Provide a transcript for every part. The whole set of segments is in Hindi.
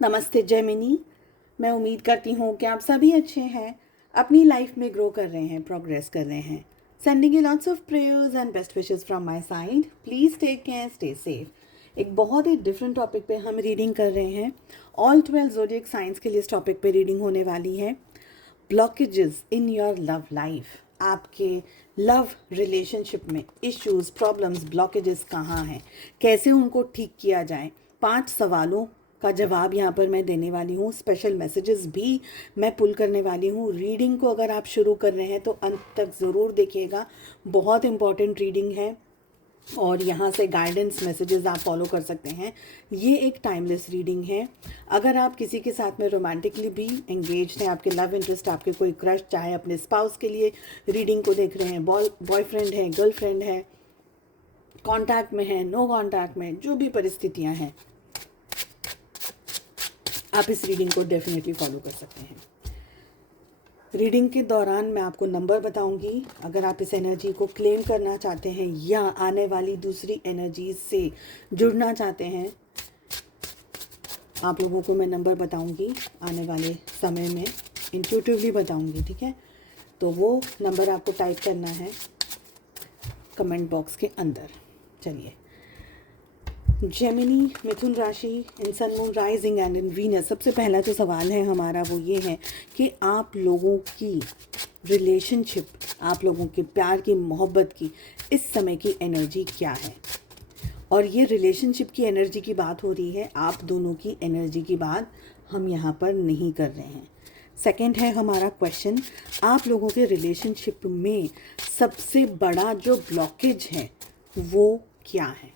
नमस्ते जेमिनी। मैं उम्मीद करती हूँ कि आप सभी अच्छे हैं, अपनी लाइफ में ग्रो कर रहे हैं, प्रोग्रेस कर रहे हैं। Sending you lots of prayers and best wishes from my side. Please take care, stay safe. एक बहुत ही डिफरेंट टॉपिक पे हम रीडिंग कर रहे हैं। ऑल 12 ज़ोडिएक साइंस के लिए इस टॉपिक पे रीडिंग होने वाली है। Blockages in your love life, आपके लव रिलेशनशिप में इश्यूज, प्रॉब्लम्स, ब्लॉकेजेस कहाँ हैं, कैसे उनको ठीक किया जाए। 5 सवालों का जवाब यहाँ पर मैं देने वाली हूँ। स्पेशल मैसेजेस भी मैं पुल करने वाली हूँ। रीडिंग को अगर आप शुरू कर रहे हैं तो अंत तक ज़रूर देखिएगा, बहुत इंपॉर्टेंट रीडिंग है और यहाँ से गाइडेंस मैसेजेस आप फॉलो कर सकते हैं। ये एक टाइमलेस रीडिंग है। अगर आप किसी के साथ में रोमांटिकली भी एंगेज्ड हैं, आपके लव इंटरेस्ट, आपके कोई क्रश, चाहे अपने स्पाउस के लिए रीडिंग को देख रहे हैं, बॉयफ्रेंड है, गर्लफ्रेंड है, कांटेक्ट में है, नो कांटेक्ट में, जो भी परिस्थितियां हैं, आप इस रीडिंग को डेफिनेटली फॉलो कर सकते हैं। रीडिंग के दौरान मैं आपको नंबर बताऊंगी। अगर आप इस एनर्जी को क्लेम करना चाहते हैं या आने वाली दूसरी एनर्जीज से जुड़ना चाहते हैं, आप लोगों को मैं नंबर बताऊंगी आने वाले समय में, इंट्यूटिवली बताऊंगी, ठीक है। तो वो नंबर आपको टाइप करना है कमेंट बॉक्स के अंदर। चलिए, जेमिनी, मिथुन राशि, in sun, moon, rising and in Venus. सबसे पहला जो सवाल है हमारा वो ये है कि आप लोगों की रिलेशनशिप, आप लोगों के प्यार की, मोहब्बत की इस समय की एनर्जी क्या है। और ये रिलेशनशिप की एनर्जी की बात हो रही है, आप दोनों की एनर्जी की बात हम यहाँ पर नहीं कर रहे हैं। सेकंड है हमारा क्वेश्चन, आप लोगों के रिलेशनशिप में सबसे बड़ा जो ब्लॉकेज है वो क्या है।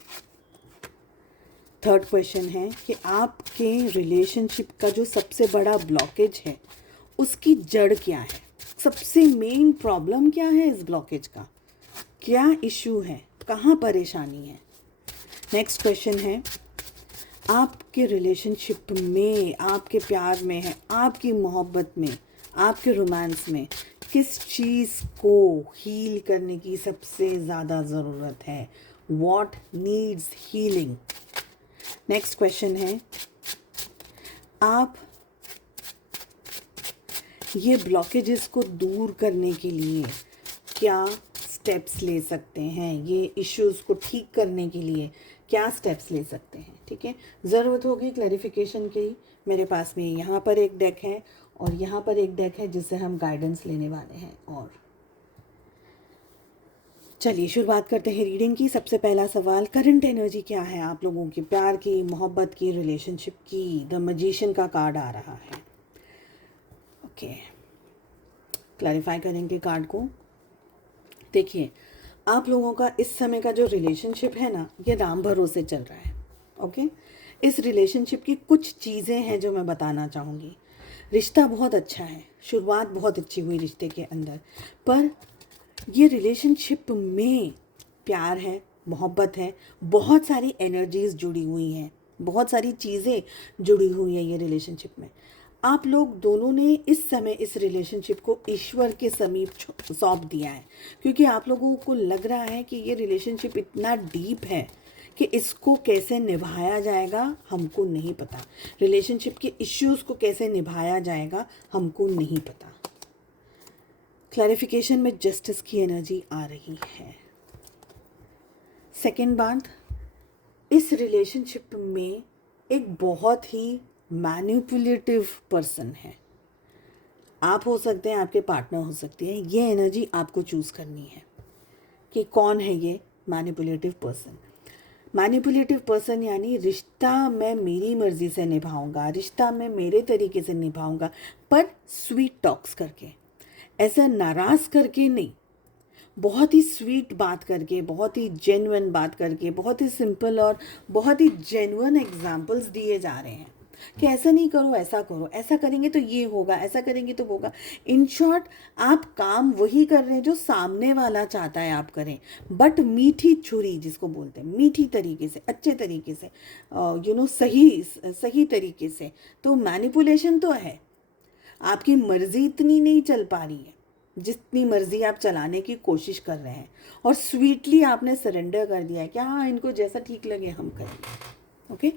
थर्ड क्वेश्चन है कि आपके रिलेशनशिप का जो सबसे बड़ा ब्लॉकेज है उसकी जड़ क्या है, सबसे मेन प्रॉब्लम क्या है इस ब्लॉकेज का, क्या इशू है, कहाँ परेशानी है। नेक्स्ट क्वेश्चन है, आपके रिलेशनशिप में, आपके प्यार में है, आपकी मोहब्बत में, आपके रोमांस में किस चीज़ को हील करने की सबसे ज़्यादा ज़रूरत है, what needs healing. Next question है, आप ये ब्लॉकेजेस को दूर करने के लिए क्या स्टेप्स ले सकते हैं, ये इश्यूज़ को ठीक करने के लिए क्या स्टेप्स ले सकते हैं, ठीक है। ज़रूरत होगी क्लैरिफिकेशन की, मेरे पास में यहाँ पर एक डेक है और यहाँ पर एक डेक है जिससे हम गाइडेंस लेने वाले हैं। और चलिए शुरुआत करते हैं रीडिंग की। सबसे पहला सवाल, करंट एनर्जी क्या है आप लोगों की, प्यार की, मोहब्बत की, रिलेशनशिप की। द मैजिशियन का कार्ड आ रहा है। ओके, क्लैरिफाई करेंगे कार्ड को। देखिए, आप लोगों का इस समय का जो रिलेशनशिप है ना, ये राम भरोसे चल रहा है। ओके, इस रिलेशनशिप की कुछ चीज़ें हैं जो मैं बताना चाहूँगी। रिश्ता बहुत अच्छा है, शुरुआत बहुत अच्छी हुई रिश्ते के अंदर, पर ये रिलेशनशिप में प्यार है, मोहब्बत है, बहुत सारी एनर्जीज जुड़ी हुई हैं, बहुत सारी चीज़ें जुड़ी हुई हैं ये रिलेशनशिप में। आप लोग दोनों ने इस समय इस रिलेशनशिप को ईश्वर के समीप सौंप दिया है, क्योंकि आप लोगों को लग रहा है कि ये रिलेशनशिप इतना डीप है कि इसको कैसे निभाया जाएगा हमको नहीं पता, रिलेशनशिप के इश्यूज़ को कैसे निभाया जाएगा हमको नहीं पता। क्लैरिफिकेशन में जस्टिस की एनर्जी आ रही है। सेकेंड बात, इस रिलेशनशिप में एक बहुत ही मैनिपुलेटिव पर्सन है। आप हो सकते हैं, आपके पार्टनर हो सकती है, ये एनर्जी आपको चूज़ करनी है कि कौन है ये मैनिपुलेटिव पर्सन। मैनिपुलेटिव पर्सन यानी रिश्ता मैं मेरी मर्जी से निभाऊंगा, रिश्ता मैं मेरे तरीके से निभाऊंगा, पर स्वीट टॉक्स करके, ऐसा नाराज़ करके नहीं, बहुत ही स्वीट बात करके, बहुत ही जेन्युइन बात करके, बहुत ही सिंपल और बहुत ही जेन्युइन एग्जाम्पल्स दिए जा रहे हैं कि ऐसा नहीं करो, ऐसा करो, ऐसा करेंगे तो ये होगा, ऐसा करेंगे तो होगा। इन शॉर्ट, आप काम वही कर रहे हैं जो सामने वाला चाहता है आप करें, बट मीठी छुरी जिसको बोलते हैं, मीठी तरीके से, अच्छे तरीके से, सही सही तरीके से। तो मैनिपुलेशन तो है, आपकी मर्जी इतनी नहीं चल पा रही है जितनी मर्जी आप चलाने की कोशिश कर रहे हैं, और स्वीटली आपने सरेंडर कर दिया है कि हाँ, इनको जैसा ठीक लगे हम करेंगे। ओके,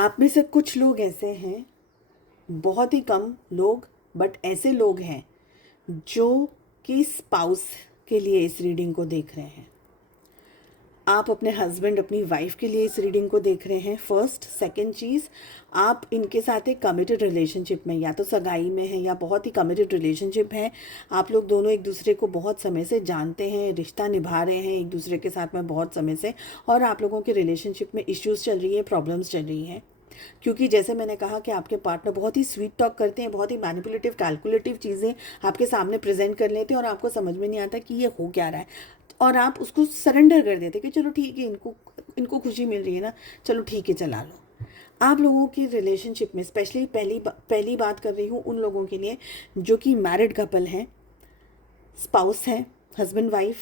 आप में से कुछ लोग ऐसे हैं, बहुत ही कम लोग, बट ऐसे लोग हैं जो कि स्पाउस के लिए इस रीडिंग को देख रहे हैं। आप अपने हस्बैंड, अपनी वाइफ के लिए इस रीडिंग को देख रहे हैं। फर्स्ट, सेकंड चीज़, आप इनके साथ एक कमिटेड रिलेशनशिप में, या तो सगाई में है या बहुत ही कमिटेड रिलेशनशिप है। आप लोग दोनों एक दूसरे को बहुत समय से जानते हैं, रिश्ता निभा रहे हैं एक दूसरे के साथ में बहुत समय से, और आप लोगों के रिलेशनशिप में इश्यूज़ चल रही है, प्रॉब्लम्स चल रही हैं। क्योंकि जैसे मैंने कहा कि आपके पार्टनर बहुत ही स्वीट टॉक करते हैं, बहुत ही मैनिपुलेटिव, कैलकुलेटिव चीज़ें आपके सामने प्रेजेंट कर लेते हैं और आपको समझ में नहीं आता कि ये हो क्या रहा है, और आप उसको सरेंडर कर देते कि चलो ठीक है, इनको खुशी मिल रही है ना, चलो ठीक है, चला लो। आप लोगों की रिलेशनशिप में, स्पेशली पहली बात कर रही हूँ उन लोगों के लिए जो कि मैरिड कपल हैं, स्पाउस हैं, हस्बैंड वाइफ,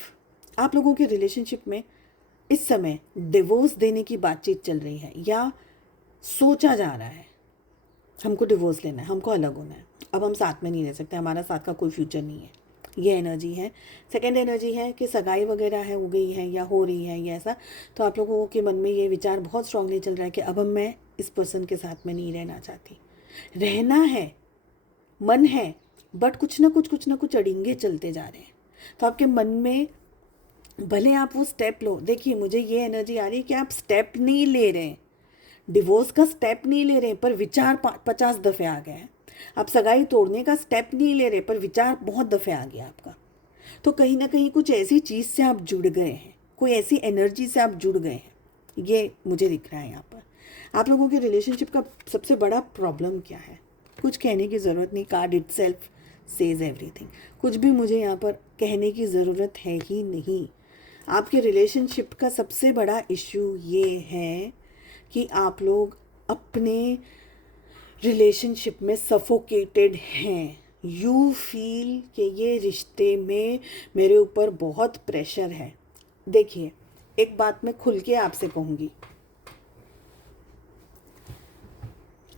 आप लोगों के रिलेशनशिप में इस समय डिवोर्स देने की बातचीत चल रही है, या सोचा जा रहा है हमको डिवोर्स लेना है, हमको अलग होना है, अब हम साथ में नहीं रह सकते, हमारा साथ का कोई फ्यूचर नहीं है। ये एनर्जी है। सेकेंड एनर्जी है कि सगाई वगैरह है, हो गई है या हो रही है, ये ऐसा, तो आप लोगों के मन में ये विचार बहुत स्ट्रांगली चल रहा है कि अब मैं इस पर्सन के साथ में नहीं रहना चाहती। रहना है, मन है, बट कुछ ना कुछ अड़िंगे चलते जा रहे हैं। तो आपके मन में भले आप वो स्टेप लो, देखिए मुझे ये एनर्जी आ रही है कि आप स्टेप नहीं ले रहे हैं, डिवोर्स का स्टेप नहीं ले रहे, पर विचार 50 दफ़े आ गए हैं। आप सगाई तोड़ने का स्टेप नहीं ले रहे, पर विचार बहुत दफ़े आ गया आपका। तो कहीं ना कहीं कुछ ऐसी चीज़ से आप जुड़ गए हैं, कोई ऐसी एनर्जी से आप जुड़ गए हैं, ये मुझे दिख रहा है यहाँ पर। आप लोगों के रिलेशनशिप का सबसे बड़ा प्रॉब्लम क्या है, कुछ कहने की ज़रूरत नहीं, कार्ड इटसेल्फ सेज एवरीथिंग। कुछ भी मुझे यहाँ पर कहने की ज़रूरत है ही नहीं। आपके रिलेशनशिप का सबसे बड़ा इश्यू ये है कि आप लोग अपने रिलेशनशिप में सफोकेटेड हैं। यू फील कि ये रिश्ते में मेरे ऊपर बहुत प्रेशर है। देखिए, एक बात मैं खुल के आपसे कहूँगी,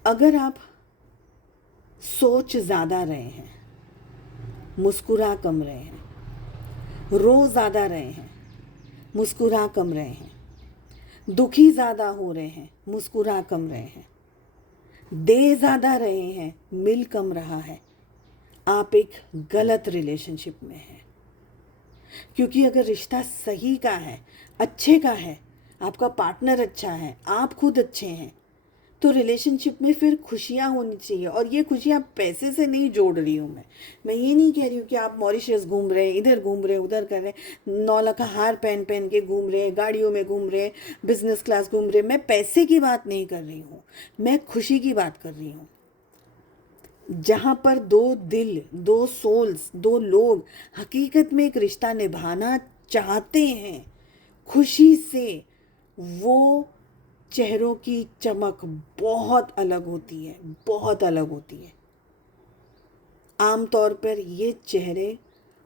अगर आप सोच ज़्यादा रहे हैं, मुस्कुरा कम रहे हैं, रो ज़्यादा रहे हैं, मुस्कुरा कम रहे हैं, दुखी ज़्यादा हो रहे हैं, मुस्कुरा कम रहे हैं, दे ज़्यादा रहे हैं, मिल कम रहा है, आप एक गलत रिलेशनशिप में हैं। क्योंकि अगर रिश्ता सही का है, अच्छे का है, आपका पार्टनर अच्छा है, आप खुद अच्छे हैं, तो रिलेशनशिप में फिर खुशियाँ होनी चाहिए। और ये खुशियाँ पैसे से नहीं जोड़ रही हूँ मैं ये नहीं कह रही हूँ कि आप मॉरिशस घूम रहे हैं, इधर घूम रहे, उधर कर रहे, 9 लाख का हार पहन पहन के घूम रहे, गाड़ियों में घूम रहे, बिजनेस क्लास घूम रहे। मैं पैसे की बात नहीं कर रही हूँ, मैं खुशी की बात कर रही हूँ। जहाँ पर दो दिल, दो सोल्स, दो लोग हकीकत में एक रिश्ता निभाना चाहते हैं खुशी से, वो चेहरों की चमक बहुत अलग होती है, बहुत अलग होती है। आमतौर पर ये चेहरे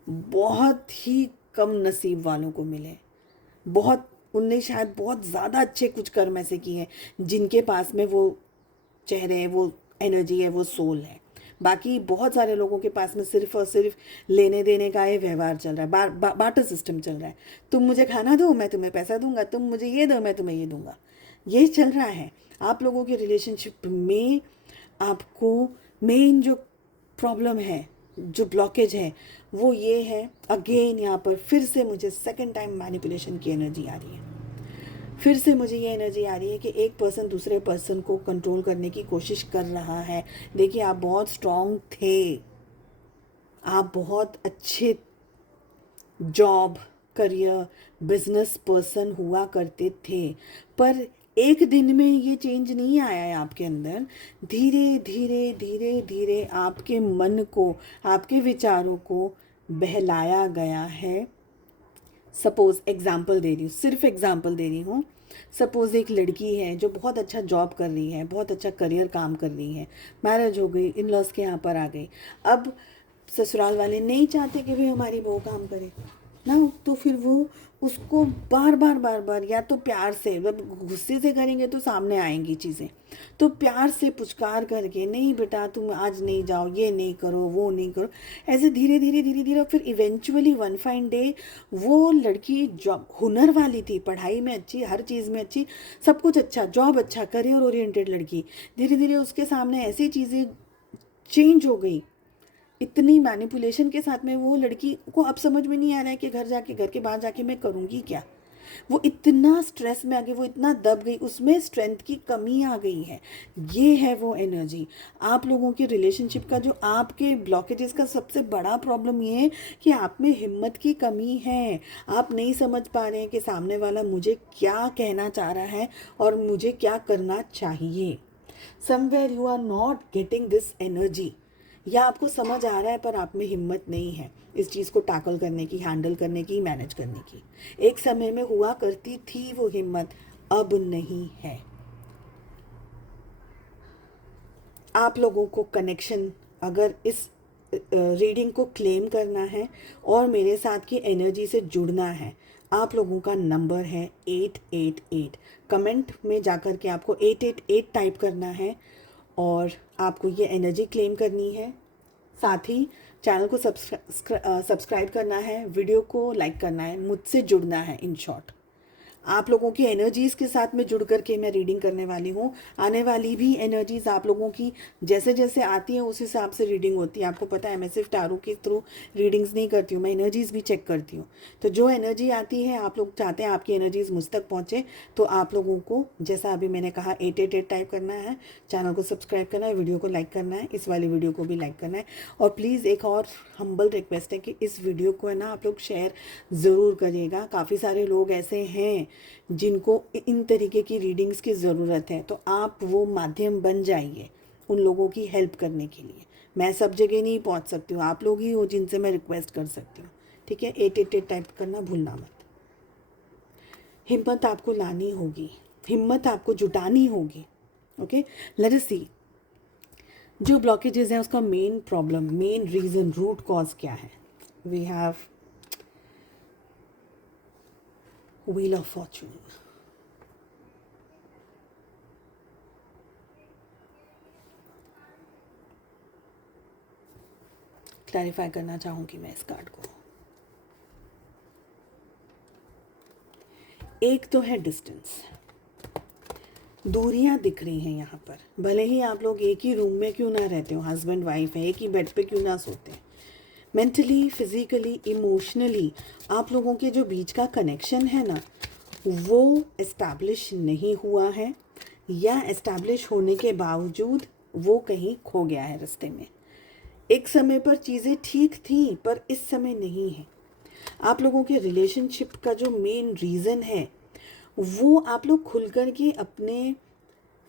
बहुत ही कम नसीब वालों को मिले, बहुत, उनने शायद बहुत ज़्यादा अच्छे कुछ कर्म ऐसे किए हैं जिनके पास में वो चेहरे है, वो एनर्जी है, वो सोल है। बाकी बहुत सारे लोगों के पास में सिर्फ और सिर्फ लेने देने का ये व्यवहार चल रहा है, बाटर सिस्टम चल रहा है। तुम मुझे खाना दो, मैं तुम्हें पैसा दूंगा, तुम मुझे ये दो, मैं तुम्हें ये दूंगा, ये चल रहा है। आप लोगों के रिलेशनशिप में आपको मेन जो प्रॉब्लम है, जो ब्लॉकेज है, वो ये है, अगेन यहाँ पर फिर से मुझे सेकंड टाइम मैनिपुलेशन की एनर्जी आ रही है। फिर से मुझे ये एनर्जी आ रही है कि एक पर्सन दूसरे पर्सन को कंट्रोल करने की कोशिश कर रहा है। देखिए, आप बहुत स्ट्रांग थे, आप बहुत अच्छे जॉब, करियर, बिजनेस पर्सन हुआ करते थे, पर एक दिन में ये चेंज नहीं आया है आपके अंदर। धीरे धीरे धीरे धीरे आपके मन को, आपके विचारों को बहलाया गया है। सपोज़ एग्जाम्पल दे रही हूँ, सिर्फ एग्जाम्पल दे रही हूँ। सपोज़ एक लड़की है जो बहुत अच्छा जॉब कर रही है, बहुत अच्छा करियर काम कर रही है, मैरिज हो गई, इन लॉज के यहाँ पर आ गई। अब ससुराल वाले नहीं चाहते कि भाई हमारी बहू काम करे, ना, तो फिर वो उसको बार बार बार बार या तो प्यार से, मतलब गुस्से से करेंगे तो सामने आएंगी चीज़ें, तो प्यार से पुचकार करके, नहीं बेटा तुम आज नहीं जाओ, ये नहीं करो, वो नहीं करो, ऐसे धीरे धीरे धीरे धीरे, फिर इवेंचुअली वन फाइन डे वो लड़की जॉब, हुनर वाली थी, पढ़ाई में अच्छी, हर चीज़ में अच्छी, सब कुछ अच्छा, जॉब अच्छा, करियर ओरिएंटेड लड़की, धीरे धीरे उसके सामने ऐसी चीज़ें चेंज हो गई, इतनी मैनिपुलेशन के साथ में वो लड़की को अब समझ में नहीं आ रहा है कि घर जाके, घर के बाहर जाके मैं करूँगी क्या। वो इतना स्ट्रेस में आ गई, वो इतना दब गई, उसमें स्ट्रेंथ की कमी आ गई है। ये है वो एनर्जी। आप लोगों के रिलेशनशिप का जो आपके ब्लॉकेजेस का सबसे बड़ा प्रॉब्लम ये है कि आप में हिम्मत की कमी है। आप नहीं समझ पा रहे हैं कि सामने वाला मुझे क्या कहना चाह रहा है और मुझे क्या करना चाहिए। Somewhere you are not getting this energy, या आपको समझ आ रहा है पर आप में हिम्मत नहीं है इस चीज़ को टैकल करने की, हैंडल करने की, मैनेज करने की। एक समय में हुआ करती थी वो हिम्मत, अब नहीं है। आप लोगों को कनेक्शन, अगर इस रीडिंग को क्लेम करना है और मेरे साथ की एनर्जी से जुड़ना है, आप लोगों का नंबर है 888। कमेंट में जाकर के आपको 888 टाइप करना है और आपको ये एनर्जी क्लेम करनी है। साथ ही चैनल को सब्सक्राइब करना है, वीडियो को लाइक करना है, मुझसे जुड़ना है। इन शॉर्ट, आप लोगों की एनर्जीज़ के साथ में जुड़ करके मैं रीडिंग करने वाली हूँ। आने वाली भी एनर्जीज़ आप लोगों की जैसे जैसे आती हैं उस हिसाब से रीडिंग होती है। आपको पता है मैं सिर्फ टैरो के थ्रू रीडिंग्स नहीं करती हूँ, मैं एनर्जीज़ भी चेक करती हूँ। तो जो एनर्जी आती है, आप लोग चाहते हैं आपकी एनर्जीज़ मुझ तक पहुँचे, तो आप लोगों को जैसा अभी मैंने कहा 888 टाइप करना है, चैनल को सब्सक्राइब करना है, वीडियो को लाइक करना है, इस वाली वीडियो को भी लाइक करना है। और प्लीज़ एक और हम्बल रिक्वेस्ट है कि इस वीडियो को है ना आप लोग शेयर ज़रूर करिएगा। काफ़ी सारे लोग ऐसे हैं जिनको इन तरीके की रीडिंग्स की ज़रूरत है, तो आप वो माध्यम बन जाइए उन लोगों की हेल्प करने के लिए। मैं सब जगह नहीं पहुंच सकती हूँ, आप लोग ही हो जिनसे मैं रिक्वेस्ट कर सकती हूँ। ठीक है, 888 टाइप करना भूलना मत। हिम्मत आपको लानी होगी, हिम्मत आपको जुटानी होगी। ओके, लेट अस सी जो ब्लॉकेजेस हैं उसका main problem, main reason, root cause क्या है। We have wheel of fortune. Clarify करना चाहूँगी मैं इस कार्ड को। एक तो है डिस्टेंस, दूरियां दिख रही हैं यहाँ पर। भले ही आप लोग एक ही रूम में क्यों ना रहते हो, हस्बैंड वाइफ है, एक ही बेड पे क्यों ना सोते हैं, मेंटली, फिजिकली, इमोशनली आप लोगों के जो बीच का कनेक्शन है ना, वो एस्टैब्लिश नहीं हुआ है, या एस्टैब्लिश होने के बावजूद वो कहीं खो गया है रास्ते में। एक समय पर चीज़ें ठीक थी पर इस समय नहीं है। आप लोगों के रिलेशनशिप का जो मेन रीज़न है वो आप लोग खुल कर के अपने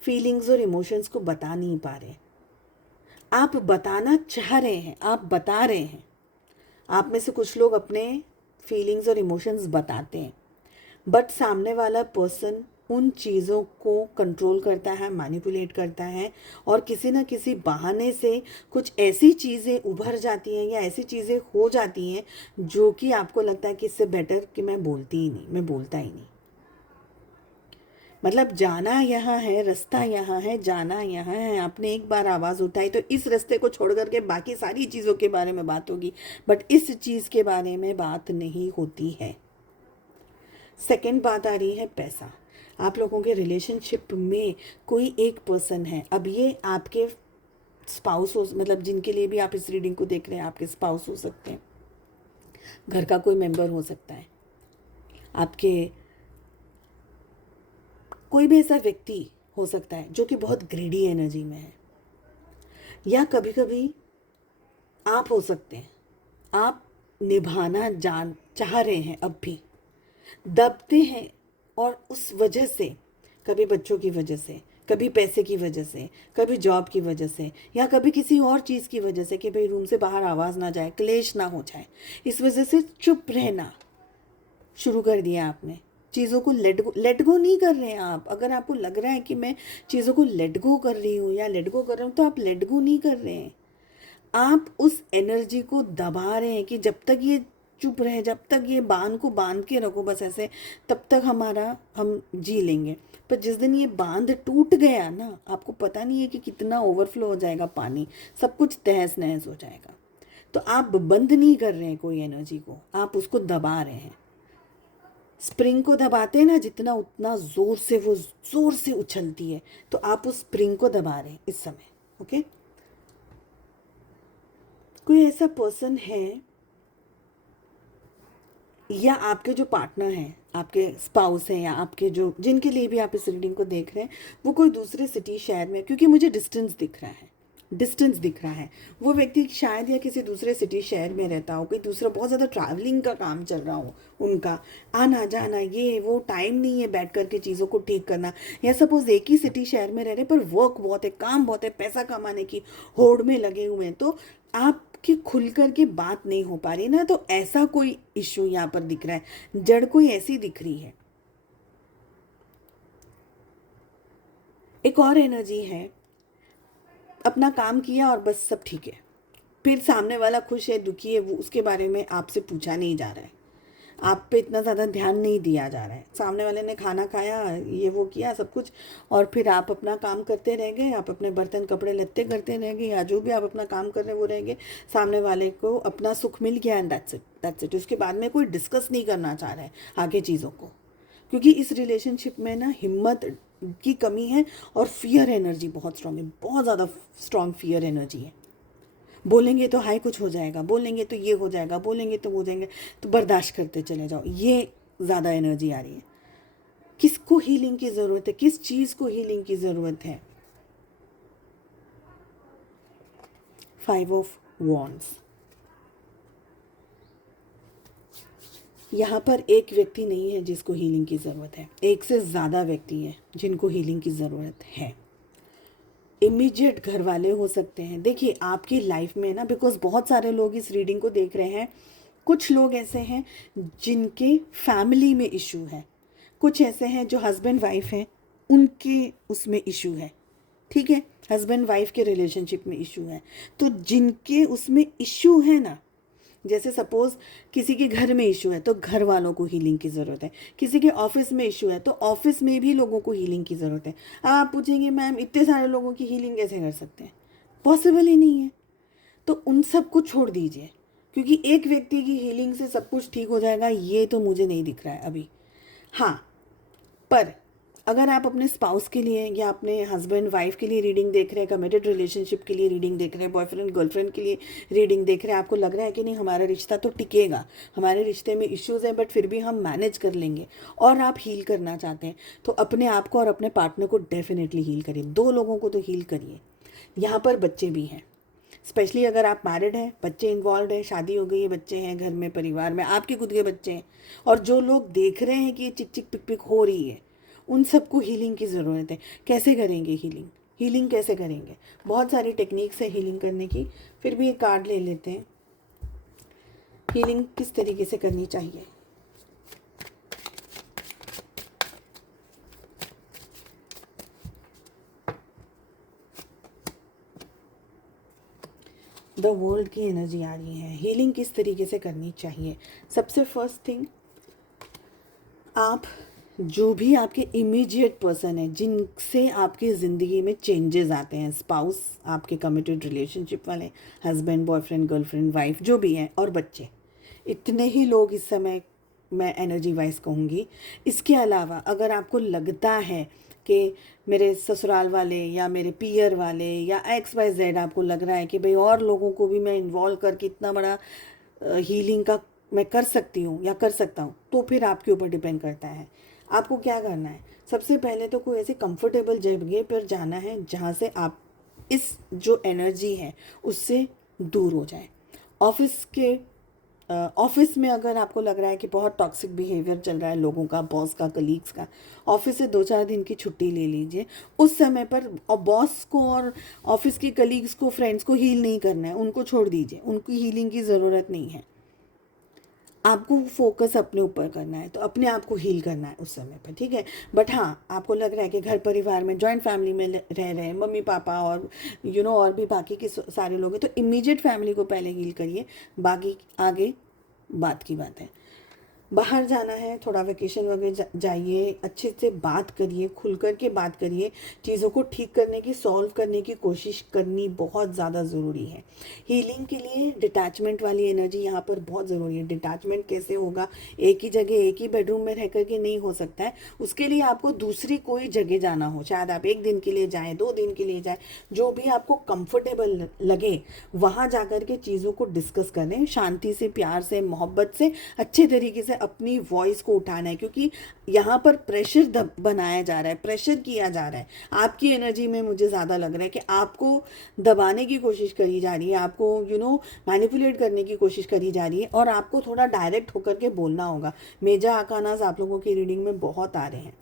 फीलिंग्स और इमोशंस को बता नहीं पा रहे। आप बताना चाह रहे हैं, आप बता रहे हैं, आप में से कुछ लोग अपने फीलिंग्स और इमोशंस बताते हैं, बट सामने वाला पर्सन उन चीज़ों को कंट्रोल करता है, मैनिपुलेट करता है, और किसी न किसी बहाने से कुछ ऐसी चीज़ें उभर जाती हैं या ऐसी चीज़ें हो जाती हैं जो कि आपको लगता है कि इससे बेटर कि मैं बोलती ही नहीं, मैं बोलता ही नहीं। मतलब जाना यहाँ है, रास्ता यहाँ है, जाना यहाँ है, आपने एक बार आवाज़ उठाई तो इस रास्ते को छोड़ करके बाकी सारी चीज़ों के बारे में बात होगी, बट इस चीज़ के बारे में बात नहीं होती है। सेकंड बात आ रही है पैसा। आप लोगों के रिलेशनशिप में कोई एक पर्सन है, अब ये आपके स्पाउस हो, मतलब जिनके लिए भी आप इस रीडिंग को देख रहे हैं, आपके स्पाउस हो सकते हैं, घर का कोई मेंबर हो सकता है, आपके कोई भी ऐसा व्यक्ति हो सकता है जो कि बहुत ग्रीडी एनर्जी में है, या कभी कभी आप हो सकते हैं, आप निभाना जान चाह रहे हैं, अब भी दबते हैं, और उस वजह से, कभी बच्चों की वजह से, कभी पैसे की वजह से, कभी जॉब की वजह से, या कभी किसी और चीज़ की वजह से कि भाई रूम से बाहर आवाज़ ना जाए, क्लेश ना हो जाए, इस वजह से चुप रहना शुरू कर दिया आपने। चीज़ों को लेट गो नहीं कर रहे हैं आप। अगर आपको लग रहा है कि मैं चीज़ों को लेट गो कर रही हूँ या लेट गो कर रहा हूँ, तो आप लेट गो नहीं कर रहे हैं, आप उस एनर्जी को दबा रहे हैं कि जब तक ये चुप रहे, जब तक ये बांध को बांध के रखो बस ऐसे, तब तक हम जी लेंगे। पर जिस दिन ये बांध टूट गया ना, आपको पता नहीं है कि कितना ओवरफ्लो हो जाएगा पानी, सब कुछ तहस नहस हो जाएगा। तो आप बंद नहीं कर रहे हैं कोई एनर्जी को, आप उसको दबा रहे हैं। स्प्रिंग को दबाते हैं ना जितना, उतना ज़ोर से वो ज़ोर से उछलती है, तो आप उस स्प्रिंग को दबा रहे हैं इस समय। ओके, कोई ऐसा पर्सन है या आपके जो पार्टनर हैं, आपके स्पाउस हैं, या आपके जो जिनके लिए भी आप इस रीडिंग को देख रहे हैं, वो कोई दूसरे सिटी शहर में, क्योंकि मुझे डिस्टेंस दिख रहा है, डिस्टेंस दिख रहा है। वो व्यक्ति शायद या किसी दूसरे सिटी शहर में रहता हो, कोई दूसरा बहुत ज़्यादा ट्रैवलिंग का काम चल रहा हो, उनका आना जाना, ये वो टाइम नहीं है बैठ कर के चीज़ों को ठीक करना। या सपोज एक ही सिटी शहर में रह रहे पर वर्क बहुत है, काम बहुत है, पैसा कमाने की होड़ में लगे हुए हैं, तो आपकी खुल कर के बात नहीं हो पा रही ना, तो ऐसा कोई इशू यहाँ पर दिख रहा है, जड़ कोई ऐसी दिख रही है। एक और एनर्जी है, अपना काम किया और बस सब ठीक है, फिर सामने वाला खुश है दुखी है वो उसके बारे में आपसे पूछा नहीं जा रहा है, आप पे इतना ज़्यादा ध्यान नहीं दिया जा रहा है। सामने वाले ने खाना खाया, ये वो किया सब कुछ, और फिर आप अपना काम करते रह गए, आप अपने बर्तन कपड़े लत्ते करते रह गए, या जो भी आप अपना काम कर रहे हैं वो रह गए। सामने वाले को अपना सुख मिल गया एंड दैट्स इट। उसके बाद में कोई डिस्कस नहीं करना चाह रहा है आगे चीज़ों को, क्योंकि इस रिलेशनशिप में ना हिम्मत की कमी है और फियर एनर्जी बहुत स्ट्रांग है, बहुत ज़्यादा स्ट्रांग फियर एनर्जी है। बोलेंगे तो हाई कुछ हो जाएगा, बोलेंगे तो ये हो जाएगा, बोलेंगे तो वो हो जाएंगे, तो बर्दाश्त करते चले जाओ, ये ज़्यादा एनर्जी आ रही है। किसको हीलिंग की ज़रूरत है, किस चीज़ को हीलिंग की ज़रूरत है? 5 ऑफ वॉन्ड्स। यहाँ पर एक व्यक्ति नहीं है जिसको हीलिंग की ज़रूरत है, एक से ज़्यादा व्यक्ति हैं जिनको हीलिंग की ज़रूरत है। इमीडिएट घर वाले हो सकते हैं। देखिए आपकी लाइफ में ना, बिकॉज बहुत सारे लोग इस रीडिंग को देख रहे हैं, कुछ लोग ऐसे हैं जिनके फैमिली में इशू है, कुछ ऐसे हैं जो हस्बैंड वाइफ हैं उनके उसमें इशू है, ठीक है, हस्बैंड वाइफ के रिलेशनशिप में इशू है। तो जिनके उसमें इशू है ना, जैसे सपोज किसी के घर में इशू है तो घर वालों को हीलिंग की ज़रूरत है, किसी के ऑफिस में इशू है तो ऑफिस में भी लोगों को हीलिंग की ज़रूरत है। आप पूछेंगे मैम इतने सारे लोगों की हीलिंग कैसे कर सकते हैं? पॉसिबल ही नहीं है। तो उन सब को छोड़ दीजिए, क्योंकि एक व्यक्ति की हीलिंग से सब कुछ ठीक हो जाएगा ये तो मुझे नहीं दिख रहा है अभी। हाँ, पर अगर आप अपने स्पाउस के लिए या अपने हस्बैंड वाइफ के लिए रीडिंग देख रहे हैं, कमिटेड रिलेशनशिप के लिए रीडिंग देख रहे हैं, बॉयफ्रेंड गर्लफ्रेंड के लिए रीडिंग देख रहे हैं, आपको लग रहा है कि नहीं हमारा रिश्ता तो टिकेगा, हमारे रिश्ते में इश्यूज़ हैं बट फिर भी हम मैनेज कर लेंगे, और आप हील करना चाहते हैं, तो अपने आप को और अपने पार्टनर को डेफिनेटली हील करिए। 2 लोगों को तो हील करिए। यहाँ पर बच्चे भी हैं, स्पेशली अगर आप मैरिड हैं, बच्चे इन्वॉल्व हैं, शादी हो गई है, बच्चे हैं घर में, परिवार में, आपके खुद के बच्चे हैं, और जो लोग देख रहे हैं कि ये चिक चिक पिक पिक हो रही है, उन सबको हीलिंग की ज़रूरत है। कैसे करेंगे हीलिंग? हीलिंग कैसे करेंगे? बहुत सारी टेक्निक्स है हीलिंग करने की, फिर भी एक कार्ड ले लेते हैं। हीलिंग किस तरीके से करनी चाहिए? द वर्ल्ड की एनर्जी आ रही है, हीलिंग किस तरीके से करनी चाहिए। सबसे फर्स्ट थिंग, आप जो भी आपके इमीडिएट पर्सन है जिनसे आपकी ज़िंदगी में चेंजेस आते हैं, स्पाउस, आपके कमिटेड रिलेशनशिप वाले, हस्बैंड बॉयफ्रेंड गर्लफ्रेंड वाइफ जो भी हैं, और बच्चे, इतने ही लोग इस समय मैं एनर्जी वाइज कहूँगी। इसके अलावा अगर आपको लगता है कि मेरे ससुराल वाले या मेरे पीयर वाले या XYZ, आपको लग रहा है कि भाई और लोगों को भी मैं इन्वॉल्व करके इतना बड़ा हीलिंग का मैं कर सकती हूँ या कर सकता हूँ, तो फिर आपके ऊपर डिपेंड करता है आपको क्या करना है। सबसे पहले तो कोई ऐसी कंफर्टेबल जगह पर जाना है जहाँ से आप इस जो एनर्जी है उससे दूर हो जाए। ऑफिस में अगर आपको लग रहा है कि बहुत टॉक्सिक बिहेवियर चल रहा है लोगों का, बॉस का, कलीग्स का, ऑफिस से 2-4 दिन की छुट्टी ले लीजिए उस समय पर। और बॉस को और ऑफिस के कलीग्स को, फ्रेंड्स को हील नहीं करना है, उनको छोड़ दीजिए, उनकी हीलिंग की ज़रूरत नहीं है। आपको फोकस अपने ऊपर करना है, तो अपने आप को हील करना है उस समय पर, ठीक है। बट हाँ, आपको लग रहा है कि घर परिवार में जॉइंट फैमिली में रह रहे हैं, मम्मी पापा और और भी बाकी के सारे लोग हैं, तो इमीडिएट फैमिली को पहले हील करिए, बाकी आगे बात की बात है। बाहर जाना है, थोड़ा वेकेशन वगैरह जाइए, अच्छे से बात करिए, खुल कर के बात करिए, चीज़ों को ठीक करने की, सॉल्व करने की कोशिश करनी बहुत ज़्यादा ज़रूरी है। हीलिंग के लिए डिटैचमेंट वाली एनर्जी यहाँ पर बहुत ज़रूरी है। डिटैचमेंट कैसे होगा? एक ही जगह, एक ही बेडरूम में रह करके नहीं हो सकता है। उसके लिए आपको दूसरी कोई जगह जाना हो, शायद आप 1 दिन के लिए जाएँ, 2 दिन के लिए जाएँ, जो भी आपको कंफर्टेबल लगे वहाँ जा कर के चीज़ों को डिस्कस करें, शांति से, प्यार से, मोहब्बत से, अच्छे तरीके से अपनी वॉइस को उठाना है। क्योंकि यहाँ पर प्रेशर बनाया जा रहा है, प्रेशर किया जा रहा है आपकी एनर्जी में। मुझे ज़्यादा लग रहा है कि आपको दबाने की कोशिश करी जा रही है, आपको मैनिपुलेट करने की कोशिश करी जा रही है, और आपको थोड़ा डायरेक्ट होकर के बोलना होगा। मेजर आर्कानास आप लोगों की रीडिंग में बहुत आ रहे हैं।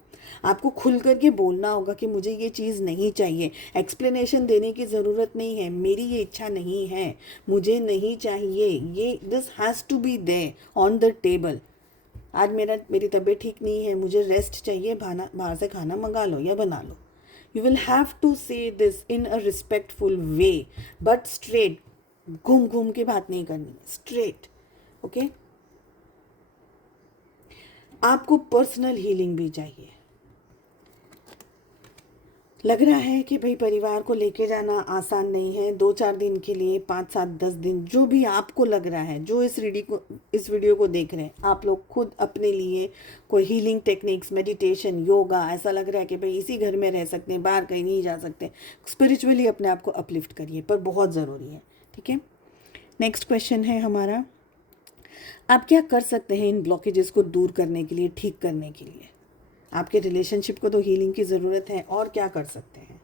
आपको खुल करके बोलना होगा कि मुझे ये चीज़ नहीं चाहिए। एक्सप्लेनेशन देने की ज़रूरत नहीं है, मेरी ये इच्छा नहीं है, मुझे नहीं चाहिए, ये this has to be there on the table. आज मेरी तबीयत ठीक नहीं है, मुझे रेस्ट चाहिए, बाहर से खाना मंगा लो या बना लो। यू विल हैव टू से this in a respectful way, but straight. घूम घूम के बात नहीं करनी, स्ट्रेट। ओके? आपको पर्सनल हीलिंग भी चाहिए। लग रहा है कि भाई परिवार को लेके जाना आसान नहीं है। 2-4 दिन के लिए, 5-7-10 दिन, जो भी आपको लग रहा है, जो इस वीडियो को देख रहे हैं, आप लोग खुद अपने लिए कोई हीलिंग टेक्निक्स, मेडिटेशन, योगा, ऐसा लग रहा है कि भाई इसी घर में रह सकते हैं, बाहर कहीं नहीं जा सकते, स्पिरिचुअली अपने आप को अपलिफ्ट करिए, पर बहुत ज़रूरी है। ठीक है? नेक्स्ट क्वेश्चन है हमारा, आप क्या कर सकते हैं इन ब्लॉकेजेस को दूर करने के लिए, ठीक करने के लिए? आपके रिलेशनशिप को तो हीलिंग की ज़रूरत है, और क्या कर सकते हैं?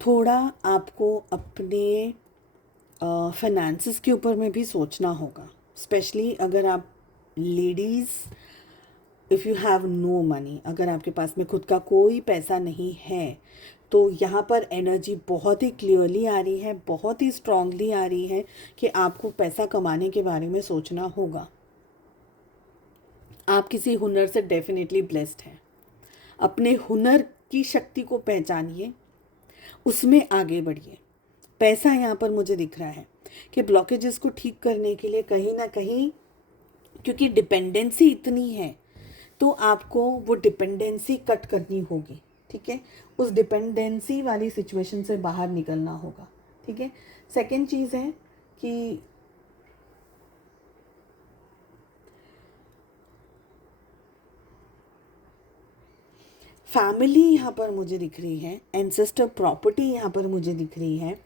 थोड़ा आपको अपने फाइनेंसिस के ऊपर में भी सोचना होगा, स्पेशली अगर आप ladies, if you have no money, अगर आपके पास में खुद का कोई पैसा नहीं है, तो यहाँ पर एनर्जी बहुत ही क्लियरली आ रही है, बहुत ही स्ट्रांगली आ रही है कि आपको पैसा कमाने के बारे में सोचना होगा। आप किसी हुनर से डेफिनेटली ब्लेस्ड हैं। अपने हुनर की शक्ति को पहचानिए, उसमें आगे बढ़िए। पैसा यहाँ पर मुझे दिख रहा है कि ब्लॉकेजेस को ठीक करने के लिए कहीं ना कहीं, क्योंकि डिपेंडेंसी इतनी है, तो आपको वो डिपेंडेंसी कट करनी होगी। ठीक है? उस डिपेंडेंसी वाली सिचुएशन से बाहर निकलना होगा। ठीक है? सेकेंड चीज़ है कि फैमिली यहाँ पर मुझे दिख रही है, एंसेस्टर प्रॉपर्टी यहाँ पर मुझे दिख रही है,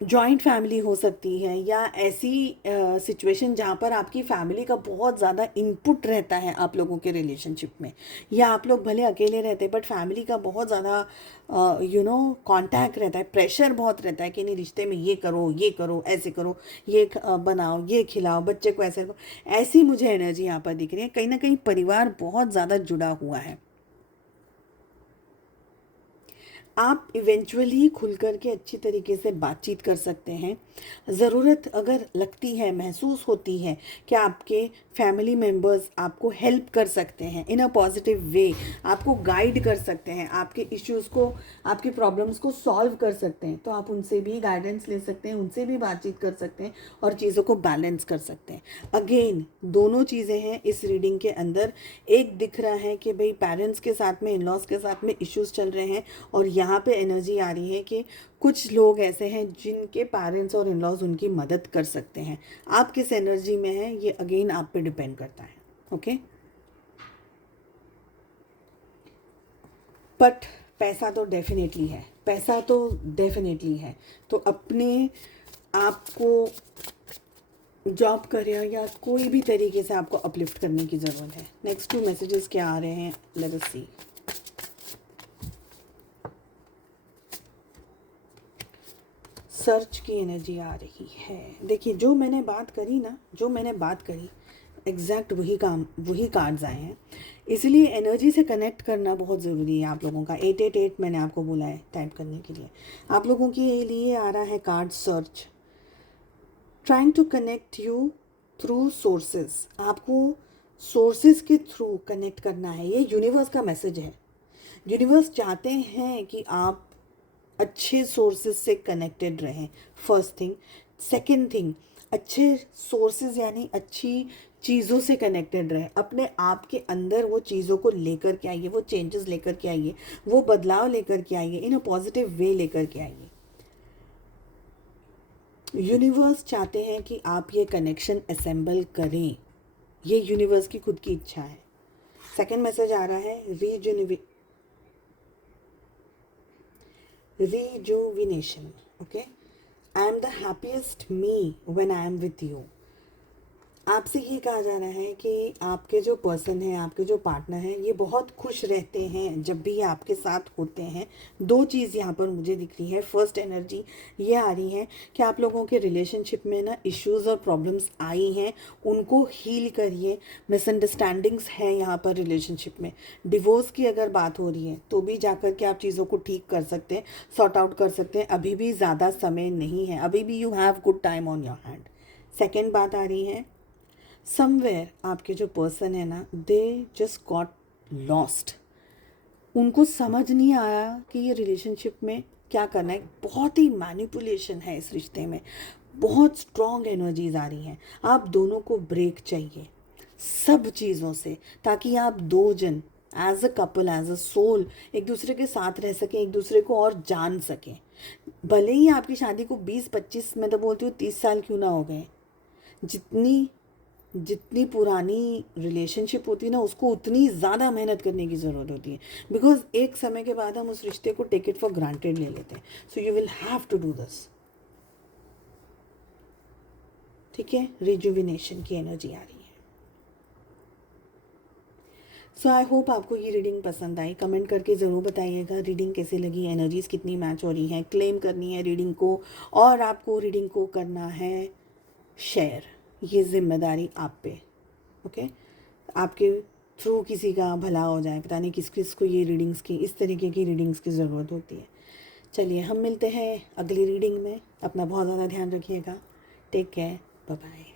जॉइंट फैमिली हो सकती है, या ऐसी सिचुएशन जहाँ पर आपकी फैमिली का बहुत ज़्यादा इनपुट रहता है आप लोगों के रिलेशनशिप में, या आप लोग भले अकेले रहते हैं बट फैमिली का बहुत ज़्यादा कांटेक्ट रहता है, प्रेशर बहुत रहता है कि नहीं, रिश्ते में ये करो, ऐसे करो, ये बनाओ, ये खिलाओ, बच्चे को ऐसे करो। ऐसी मुझे एनर्जी यहाँ पर दिख रही है। कहीं ना कहीं परिवार बहुत ज़्यादा जुड़ा हुआ है। आप इवेंचुअली खुल कर के अच्छी तरीके से बातचीत कर सकते हैं। ज़रूरत अगर लगती है, महसूस होती है कि आपके फैमिली मेम्बर्स आपको हेल्प कर सकते हैं इन अ पॉजिटिव वे, आपको गाइड कर सकते हैं, आपके इश्यूज़ को, आपकी प्रॉब्लम्स को सॉल्व कर सकते हैं, तो आप उनसे भी गाइडेंस ले सकते हैं, उनसे भी बातचीत कर सकते हैं और चीज़ों को बैलेंस कर सकते हैं। अगेन दोनों चीज़ें हैं इस रीडिंग के अंदर। एक दिख रहा है कि भाई पेरेंट्स के साथ में, इन लॉज के साथ में इश्यूज़ चल रहे हैं, और यहाँ पे एनर्जी आ रही है कि कुछ लोग ऐसे हैं जिनके पेरेंट्स और इन लॉज उनकी मदद कर सकते हैं। आप किस एनर्जी में हैं, ये अगेन आप पे डिपेंड करता है। ओके? बट पैसा तो डेफिनेटली है, पैसा तो डेफिनेटली है। तो अपने आप को जॉब करियर या कोई भी तरीके से आपको अपलिफ्ट करने की ज़रूरत है। नेक्स्ट 2 मैसेजेस क्या आ रहे हैं, लेट अस सी। सर्च की एनर्जी आ रही है। देखिए, जो मैंने बात करी एग्जैक्ट वही कार्ड्स आए हैं, इसलिए एनर्जी से कनेक्ट करना बहुत ज़रूरी है आप लोगों का। 888 मैंने आपको बोला है टाइप करने के लिए। आप लोगों के लिए आ रहा है card search, trying to connect you through sources. आपको सोर्सेज के थ्रू कनेक्ट करना है। ये यूनिवर्स का मैसेज है। यूनिवर्स चाहते हैं कि आप अच्छे सोर्सेज से कनेक्टेड रहें, फर्स्ट थिंग। सेकंड थिंग, अच्छे सोर्सेज यानी अच्छी चीज़ों से कनेक्टेड रहे। अपने आप के अंदर वो चीज़ों को लेकर के आइए, वो चेंजेस लेकर के आइए, वो बदलाव लेकर के आइए, इन अ पॉजिटिव वे लेकर के आइए। यूनिवर्स चाहते हैं कि आप ये कनेक्शन असेंबल करें। ये यूनिवर्स की खुद की इच्छा है। सेकंड मैसेज आ रहा है rejuvenation. Okay, I am the happiest me when I am with you. आपसे ये कहा जा रहा है कि आपके जो पर्सन है, आपके जो पार्टनर हैं, ये बहुत खुश रहते हैं जब भी ये आपके साथ होते हैं। दो चीज़ यहाँ पर मुझे दिख रही है। फर्स्ट एनर्जी ये आ रही है कि आप लोगों के रिलेशनशिप में ना इश्यूज़ और प्रॉब्लम्स आई हैं, उनको हील करिए। मिसअंडरस्टैंडिंग्स हैं यहाँ पर रिलेशनशिप में। डिवोर्स की अगर बात हो रही है तो भी जाकर के आप चीज़ों को ठीक कर सकते हैं, सॉर्ट आउट कर सकते हैं। अभी भी ज़्यादा समय नहीं है, अभी भी you have good time on your hand. Second बात आ रही है, समवेयर आपके जो पर्सन है ना, दे जस्ट गॉट लॉस्ट। उनको समझ नहीं आया कि ये रिलेशनशिप में क्या करना है। बहुत ही मैनिपुलेशन है इस रिश्ते में, बहुत स्ट्रॉन्ग एनर्जीज आ रही हैं। आप दोनों को ब्रेक चाहिए सब चीज़ों से, ताकि आप दो जन as a couple, as a soul एक दूसरे के साथ रह सकें, एक दूसरे को और जान सकें। भले ही आपकी शादी को 20-25, मैं तो बोलती हूँ 30 साल क्यों ना हो गए, जितनी पुरानी रिलेशनशिप होती है ना, उसको उतनी ज़्यादा मेहनत करने की ज़रूरत होती है। बिकॉज एक समय के बाद हम उस रिश्ते को टेक इट फॉर ग्रांटेड ले लेते हैं। So you will have to do this. ठीक है, रिजुविनेशन की एनर्जी आ रही है। सो आई होप आपको ये रीडिंग पसंद आई। कमेंट करके ज़रूर बताइएगा रीडिंग कैसे लगी, एनर्जीज़ कितनी मैच हो रही हैं। क्लेम करनी है रीडिंग को, और आपको रीडिंग को करना है शेयर। ये जिम्मेदारी आप पे। ओके, आपके थ्रू किसी का भला हो जाए। पता नहीं किस किस को ये रीडिंग्स की, इस तरीके की रीडिंग्स की ज़रूरत होती है। चलिए, हम मिलते हैं अगली रीडिंग में। अपना बहुत ज़्यादा ध्यान रखिएगा। Take care, bye bye.